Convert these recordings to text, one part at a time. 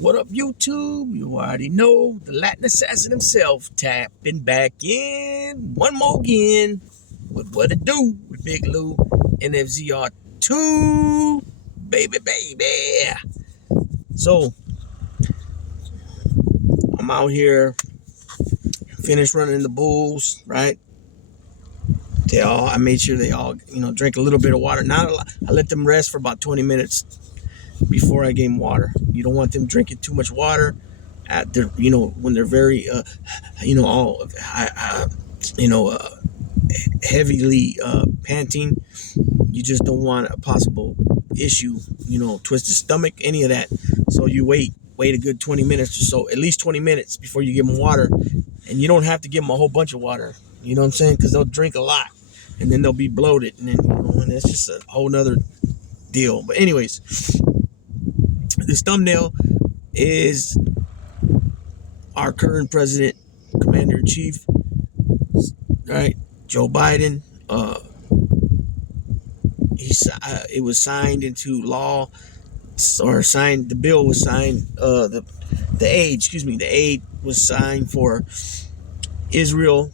What up, YouTube? You already know the Latin assassin himself tapping back in one more again with what it do with Big Lou and FZR2, baby. So I'm out here, finished running the bulls, right? I made sure they all, drink a little bit of water. Not a lot. I let them rest for about 20 minutes before I gave them water. You don't want them drinking too much water at their, when they're very, heavily panting. You just don't want a possible issue, twisted stomach, any of that. So you wait a good 20 minutes or so, at least 20 minutes before you give them water. And you don't have to give them a whole bunch of water. You know what I'm saying? Because they'll drink a lot and then they'll be bloated. And then, and it's just a whole nother deal. But anyways, this thumbnail is our current president, commander-in-chief, right? Joe Biden. It was signed into law, or signed. The bill was signed. The aid was signed for Israel,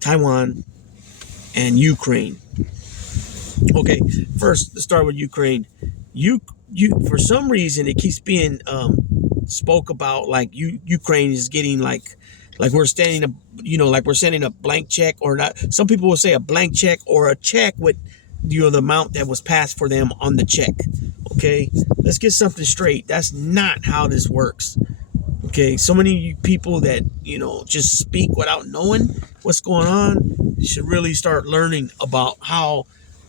Taiwan, and Ukraine. Okay, first let's start with Ukraine. You for some reason it keeps being spoke about like Ukraine is getting like we're sending a blank check, or not. Some people will say a blank check or a check with the amount that was passed for them on the check. Okay, let's get something straight. That's not how this works. Okay, so many people that just speak without knowing what's going on should really start learning about how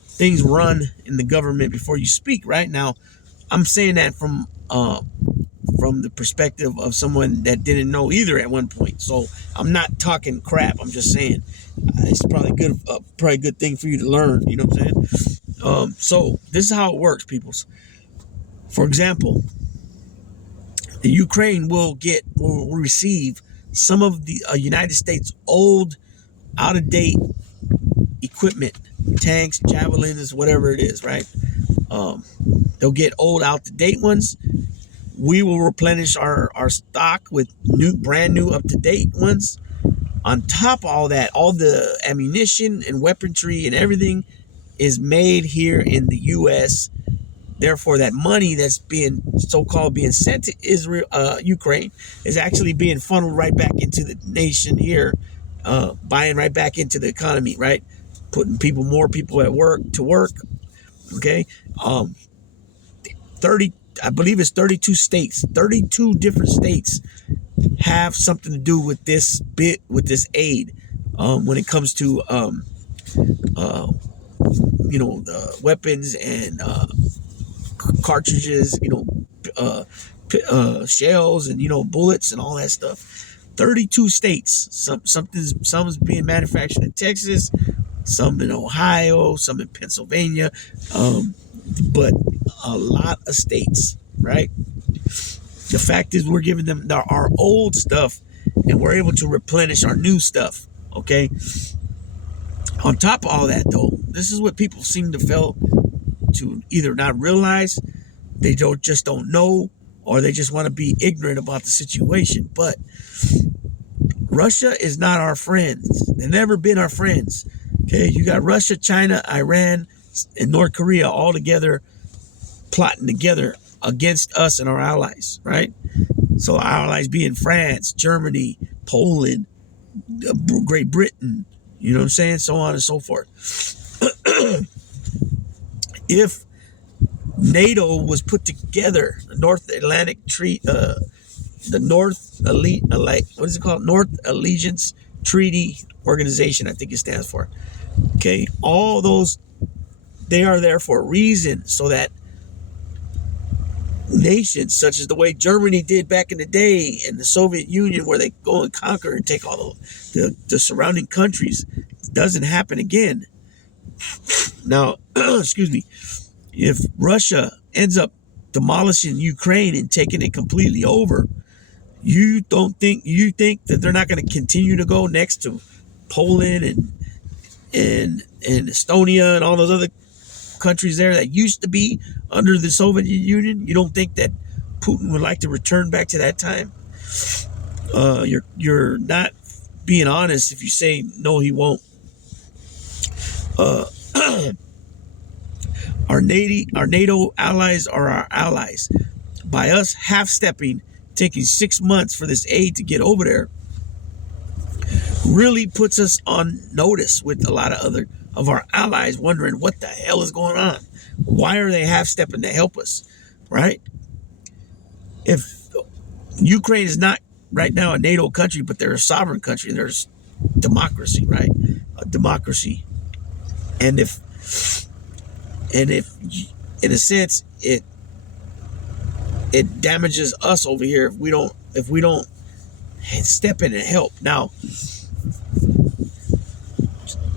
things run in the government before you speak. Right now, I'm saying that from the perspective of someone that didn't know either at one point. So I'm not talking crap. I'm just saying it's probably a good thing for you to learn. You know what I'm saying? So this is how it works, peoples. For example, the Ukraine will receive some of the United States old, out of date equipment, tanks, javelins, whatever it is, right? They'll get old, out of date ones. We will replenish our stock with brand new, up to date ones. On top of all that, all the ammunition and weaponry and everything is made here in the U.S. Therefore, that money that's being sent to Israel, Ukraine, is actually being funneled right back into the nation here, buying right back into the economy, right? Putting more people to work. Okay, 30. I believe it's 32 states. 32 different states have something to do with this aid. When it comes to the weapons and cartridges, shells and bullets and all that stuff. 32 states. Some is being manufactured in Texas, some in Ohio, some in Pennsylvania, but a lot of states, right? The fact is, we're giving them our old stuff, and we're able to replenish our new stuff. Okay. On top of all that, though, this is what people seem to fail to either not realize, they just don't know, or they just want to be ignorant about the situation. But Russia is not our friends. They've never been our friends. Okay, you got Russia, China, Iran, and North Korea all together, plotting together against us and our allies, right? So our allies being France, Germany, Poland, Great Britain, you know what I'm saying? So on and so forth. If NATO was put together, the North Atlantic Treaty, the North Allegiance Treaty Organization, I think it stands for. Okay, all those, they are there for a reason, so that nations such as the way Germany did back in the day, and the Soviet Union, where they go and conquer and take all the surrounding countries, doesn't happen again. Now, excuse me, if Russia ends up demolishing Ukraine and taking it completely over, you think that they're not going to continue to go next to Poland and Estonia and all those other countries there that used to be under the Soviet Union. You don't think that Putin would like to return back to that time? You're not being honest if you say no, he won't. Our NATO allies are our allies. By us half-stepping, taking 6 months for this aid to get over there, really puts us on notice with a lot of other of our allies wondering what the hell is going on. Why are they half-stepping to help us, right? If Ukraine is not right now a NATO country, but they're a sovereign country, there's democracy, right? A democracy. And if in a sense it damages us over here if we don't step in and help. Now,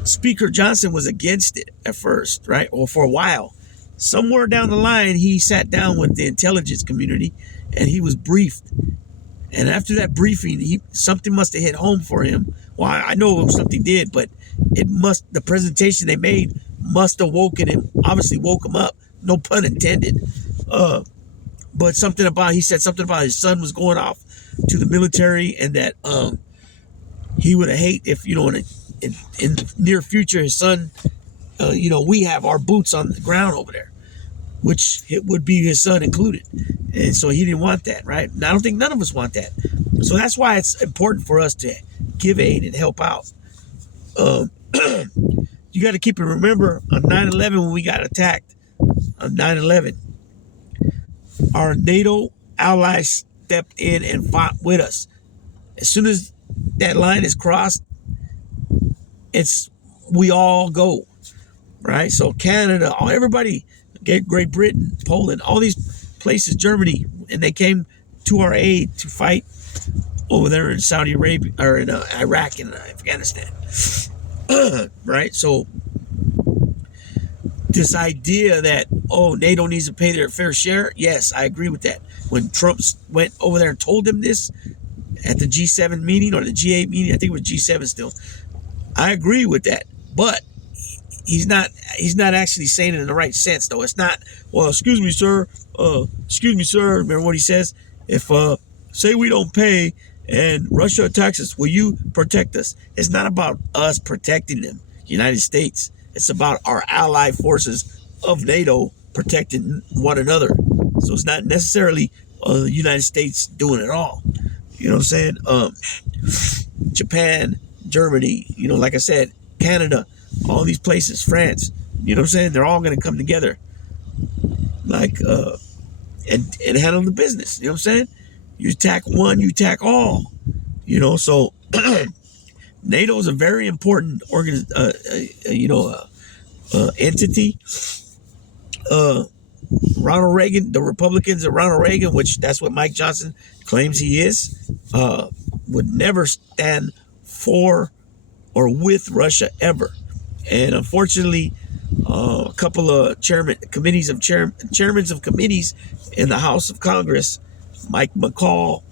Speaker Johnson was against it at first, right? Or for a while. Somewhere down the line, he sat down with the intelligence community and he was briefed. And after that briefing, something must have hit home for him. Well, I know something did, but the presentation they made must have obviously woke him up. No pun intended. But he said something about his son was going off to the military, and that he would have hate if, in the near future, his son, we have our boots on the ground over there, which it would be his son included. And so he didn't want that, right? And I don't think none of us want that. So that's why it's important for us to give aid and help out. You got to keep it. Remember, on 9/11, when we got attacked, on 9/11, our NATO allies stepped in and fought with us. As soon as that line is crossed, we all go, right? So Canada, everybody, Great Britain, Poland, all these places, Germany, and they came to our aid to fight over there in Saudi Arabia, or in Iraq and Afghanistan, right? So this idea that, NATO needs to pay their fair share, yes, I agree with that. When Trump went over there and told them this at the G7 meeting, or the G8 meeting, I think it was G7 still, I agree with that. But he's not actually saying it in the right sense, though. It's not, well, excuse me, sir. Remember what he says? If, say we don't pay and Russia attacks us, will you protect us? It's not about us protecting them, United States. It's about our allied forces of NATO protecting one another. So it's not necessarily the United States doing it all. You know what I'm saying? Japan, Germany, like I said, Canada, all these places, France, you know what I'm saying? They're all going to come together, and handle the business. You know what I'm saying? You attack one, you attack all. So NATO is a very important entity. Ronald Reagan, the Republicans of Ronald Reagan, which that's what Mike Johnson claims he is, would never stand for or with Russia ever. And unfortunately, a couple of chairmen of committees in the House of Congress, Mike McCall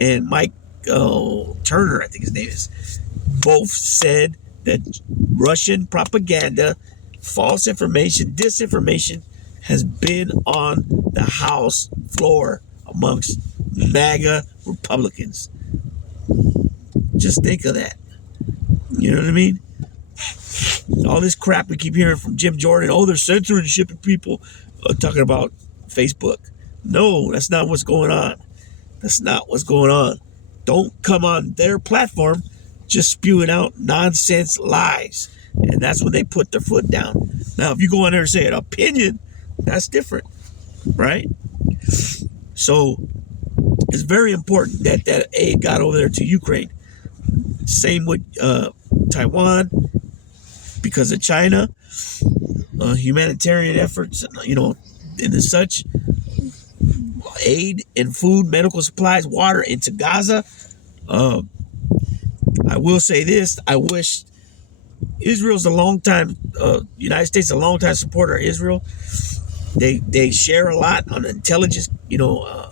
and Mike Turner, I think his name is, both said that Russian propaganda, false information, disinformation has been on the House floor amongst MAGA Republicans. Just think of that. You know what I mean? All this crap we keep hearing from Jim Jordan. They're censoring shipping people, talking about Facebook. No, that's not what's going on. That's not what's going on. Don't come on their platform just spewing out nonsense lies. And that's when they put their foot down. Now, if you go on there and say an opinion, that's different, right? So it's very important that aid got over there to Ukraine. Same with Taiwan, because of China, humanitarian efforts, and such. Aid in food, medical supplies, water into Gaza. I will say this: I wish Israel's United States a long time supporter of Israel. They share a lot on the intelligence, on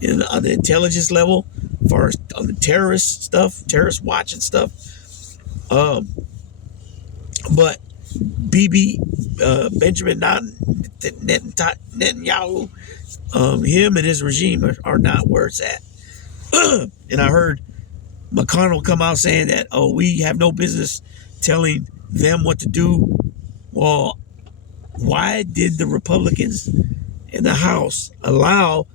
the intelligence level, as far as on the terrorist watch and stuff. But BB Benjamin Netanyahu, him and his regime are not where it's at. And I heard McConnell come out saying that, oh, we have no business telling them what to do. Well, why did the Republicans in the House allow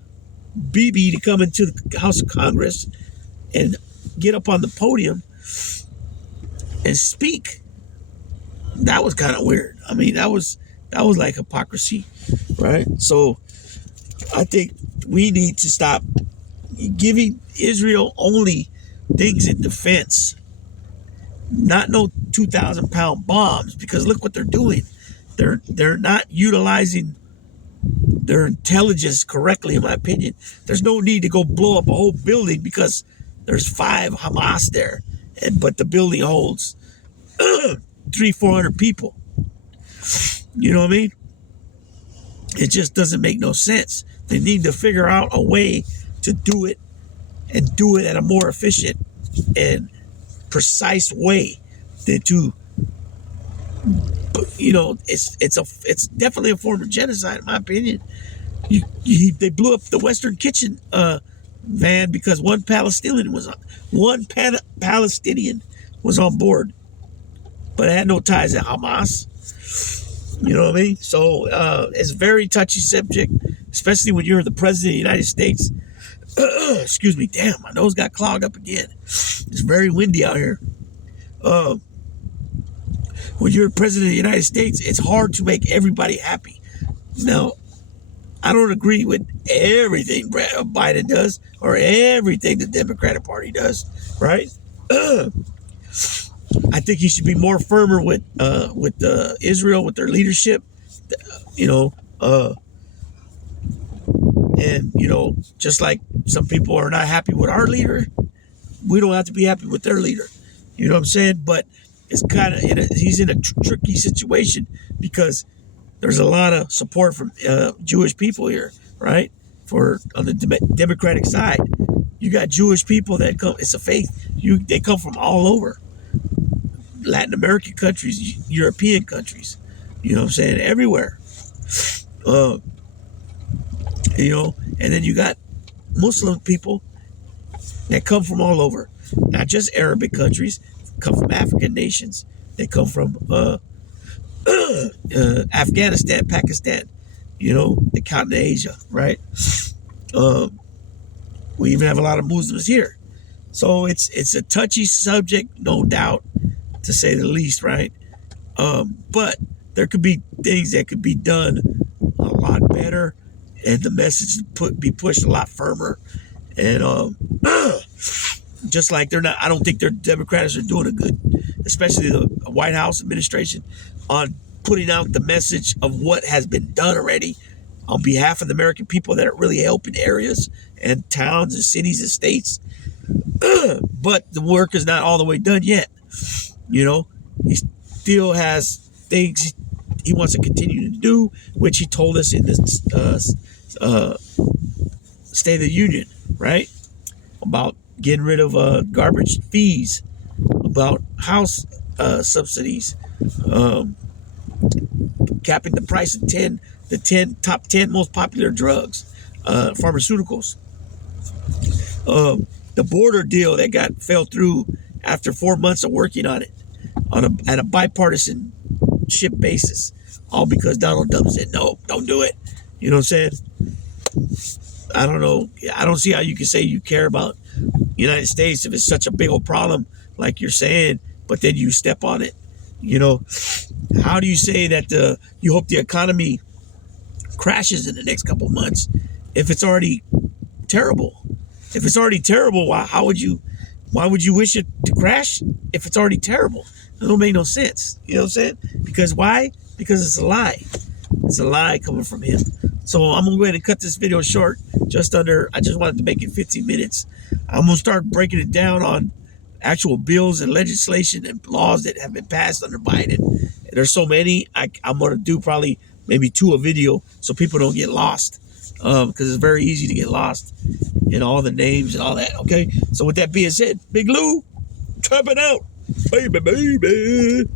BB to come into the House of Congress and get up on the podium and speak? That was kind of weird. I mean, that was like hypocrisy, right? So I think we need to stop giving Israel only things in defense, not no 2,000-pound bombs, because look what they're doing. They're not utilizing their intelligence correctly, in my opinion. There's no need to go blow up a whole building because there's 5 Hamas there, but the building holds 300-400 people. You know what I mean? It just doesn't make no sense. They need to figure out a way to do it, and do it at a more efficient and precise way than to, you know, it's definitely a form of genocide, in my opinion. They blew up the Western Kitchen van because one Palestinian was on board, but it had no ties to Hamas. You know what I mean? So it's a very touchy subject, especially when you're the president of the United States. Excuse me, damn, my nose got clogged up again. It's very windy out here. When you're president of the United States, it's hard to make everybody happy. Now, I don't agree with everything Biden does or everything the Democratic Party does, right? I think he should be more firmer with Israel, with their leadership, you know, and, you know, just like some people are not happy with our leader, we don't have to be happy with their leader. You know what I'm saying? But it's kind of, he's in a tricky situation because there's a lot of support from Jewish people here, right? On the Democratic side, you got Jewish people that come, it's a faith. They come from all over. Latin American countries, European countries, you know what I'm saying? Everywhere. You know, and then you got Muslim people that come from all over, not just Arabic countries, come from African nations. They come from Afghanistan, Pakistan, you know, the continent of Asia, right? We even have a lot of Muslims here. So it's a touchy subject, no doubt, to say the least, right? But there could be things that could be done a lot better, and the message be pushed a lot firmer. And just like I don't think their Democrats are doing a good, especially the White House administration, on putting out the message of what has been done already on behalf of the American people that are really helping areas and towns and cities and states. But the work is not all the way done yet. You know, he still has things he wants to continue to do, which he told us in the State of the Union, right? About getting rid of garbage fees, about house subsidies, capping the price of the top 10 most popular drugs, pharmaceuticals. The border deal that fell through after 4 months of working on it at a bipartisan ship basis, all because Donald Trump said, no, don't do it. You know what I'm saying? I don't know. I don't see how you can say you care about the United States if it's such a big old problem like you're saying, but then you step on it. You know, how do you say that you hope the economy crashes in the next couple of months if it's already terrible? If it's already terrible, why would you wish it to crash if it's already terrible? It don't make no sense. You know what I'm saying? Because why? Because it's a lie. It's a lie coming from him. So I'm going to go ahead and cut this video short. I just wanted to make it 15 minutes. I'm going to start breaking it down on actual bills and legislation and laws that have been passed under Biden. And there's so many. I'm going to do probably maybe 2 a video so people don't get lost. Because it's very easy to get lost in all the names and all that. Okay. So with that being said, Big Lou, tapping out. Baby, baby.